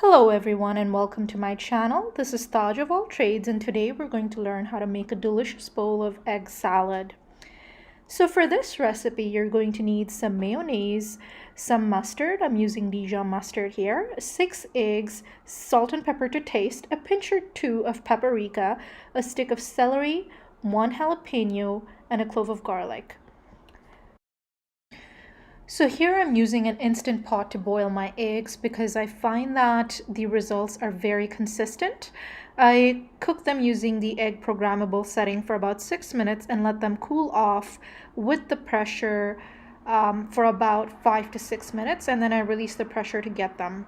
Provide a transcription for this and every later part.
Hello everyone and welcome to my channel. This is Tajofalltrades and today we're going to learn how to make a delicious bowl of egg salad. So for this recipe you're going to need some mayonnaise, some mustard, I'm using Dijon mustard here, 6 eggs, salt and pepper to taste, a pinch or 2 of paprika, a stick of celery, 1 jalapeno, and a clove of garlic. So here I'm using an Instant Pot to boil my eggs because I find that the results are very consistent. I cook them using the egg programmable setting for about 6 minutes and let them cool off with the pressure for about 5 to 6 minutes, and then I release the pressure to get them.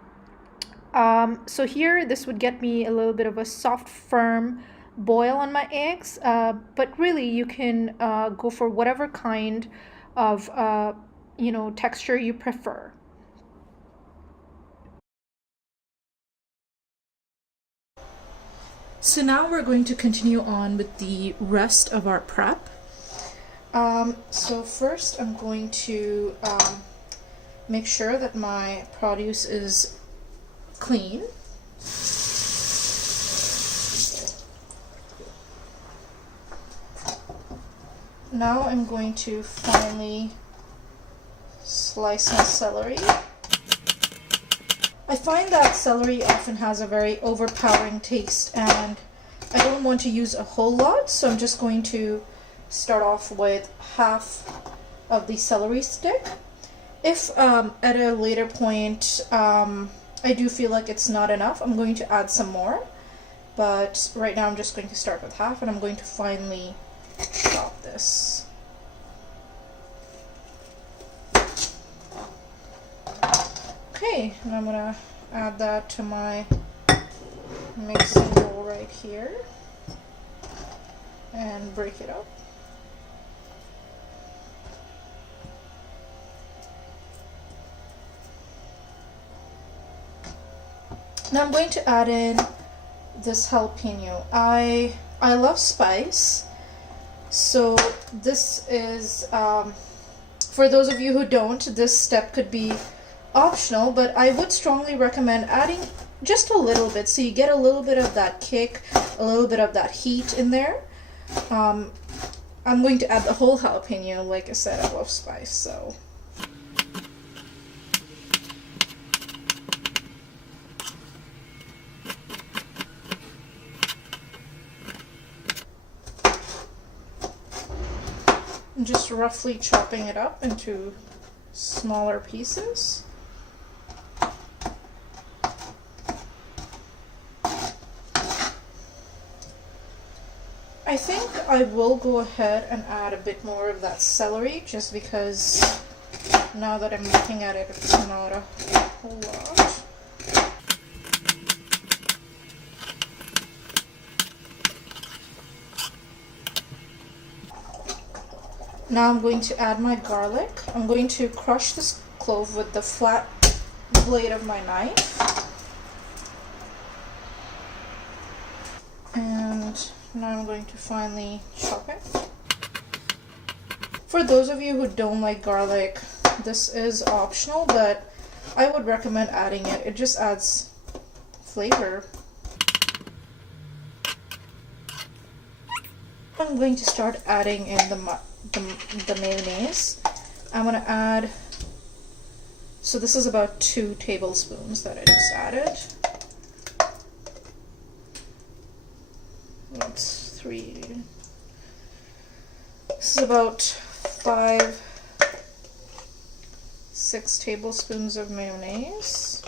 So here this would get me a little bit of a soft, firm boil on my eggs, but really you can go for whatever kind of texture you prefer. So now we're going to continue on with the rest of our prep. So first I'm going to make sure that my produce is clean. Now I'm going to finely slice my celery. I find that celery often has a very overpowering taste and I don't want to use a whole lot, so I'm just going to start off with half of the celery stick. If at a later point I do feel like it's not enough, I'm going to add some more, but right now I'm just going to start with half and I'm going to finely chop this. Okay, and I'm gonna add that to my mixing bowl right here and break it up. Now I'm going to add in this jalapeno. I love spice, so this is for those of you who don't, this step could be optional, but I would strongly recommend adding just a little bit so you get a little bit of that kick, a little bit of that heat in there. I'm going to add the whole jalapeno. Like I said, I love spice, so. I'm just roughly chopping it up into smaller pieces. I think I will go ahead and add a bit more of that celery just because now that I'm looking at it, it's not a whole lot. Now I'm going to add my garlic. I'm going to crush this clove with the flat blade of my knife. And now I'm going to finely chop it. For those of you who don't like garlic, this is optional, but I would recommend adding it. It just adds flavor. I'm going to start adding in the mayonnaise. I'm going to add, so this is about 2 tablespoons that I just added. That's 3. This is about 6 tablespoons of mayonnaise.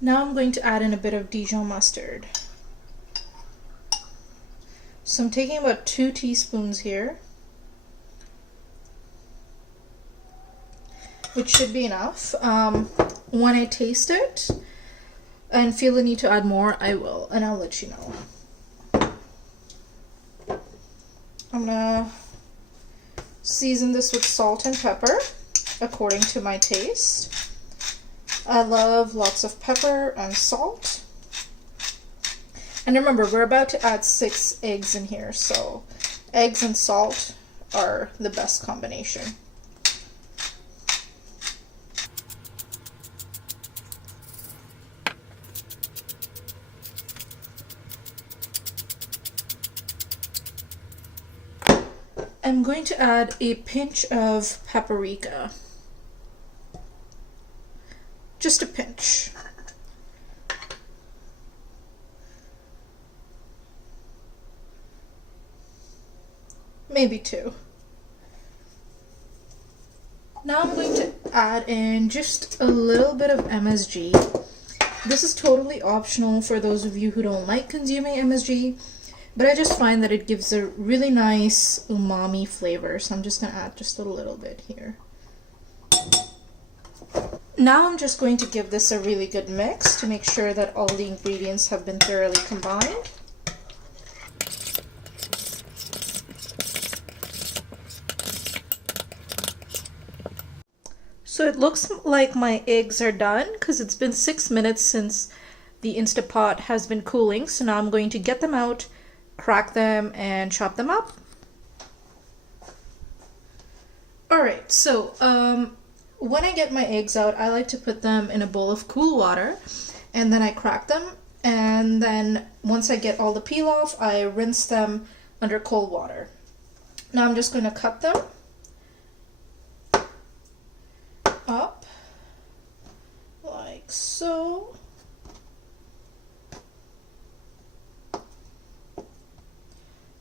Now I'm going to add in a bit of Dijon mustard. So I'm taking about 2 teaspoons here, which should be enough. When I taste it and feel the need to add more, I will, and I'll let you know. I'm gonna season this with salt and pepper according to my taste. I love lots of pepper and salt. And remember, we're about to add 6 eggs in here, so eggs and salt are the best combination. I'm going to add a pinch of paprika. Just a pinch. Maybe 2. Now I'm going to add in just a little bit of MSG. This is totally optional for those of you who don't like consuming MSG, but I just find that it gives a really nice umami flavor, so I'm just going to add just a little bit here. Now I'm just going to give this a really good mix to make sure that all the ingredients have been thoroughly combined. So it looks like my eggs are done because it's been 6 minutes since the Instant Pot has been cooling. So now I'm going to get them out, crack them, and chop them up. Alright, so when I get my eggs out, I like to put them in a bowl of cool water, and then I crack them, and then once I get all the peel off, I rinse them under cold water. Now I'm just going to cut them up like so.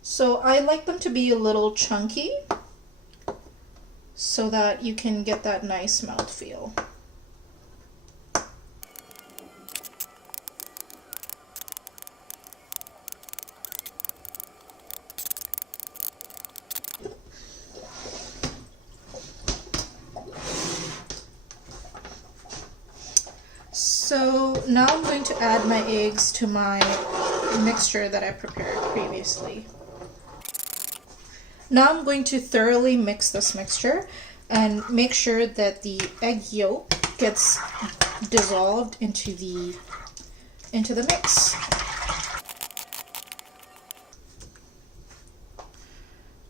So I like them to be a little chunky so that you can get that nice mouthfeel. So now I'm going to add my eggs to my mixture that I prepared previously. Now I'm going to thoroughly mix this mixture and make sure that the egg yolk gets dissolved into the mix.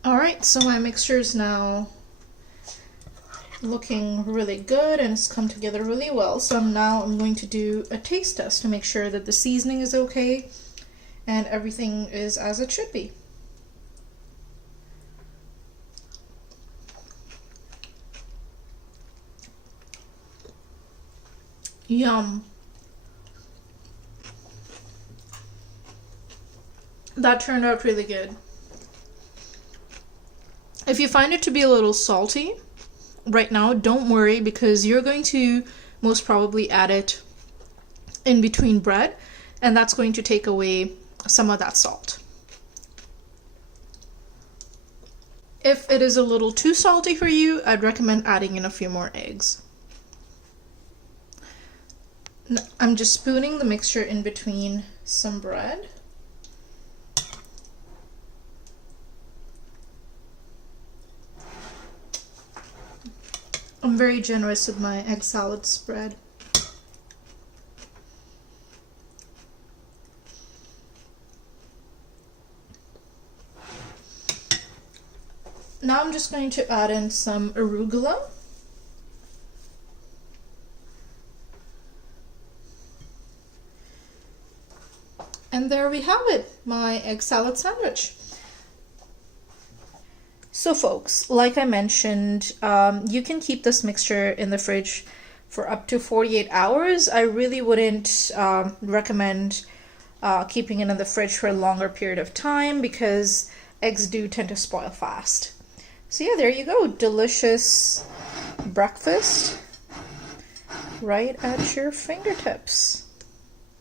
Alright, so my mixture is now looking really good and it's come together really well. So now I'm going to do a taste test to make sure that the seasoning is okay and everything is as it should be. Yum. That turned out really good. If you find it to be a little salty right now, don't worry, because you're going to most probably add it in between bread, and that's going to take away some of that salt. If it is a little too salty for you, I'd recommend adding in a few more eggs. I'm just spooning the mixture in between some bread. I'm very generous with my egg salad spread. Now I'm just going to add in some arugula. And there we have it, my egg salad sandwich. So folks, like I mentioned, you can keep this mixture in the fridge for up to 48 hours. I really wouldn't recommend keeping it in the fridge for a longer period of time because eggs do tend to spoil fast. So yeah, there you go, delicious breakfast right at your fingertips.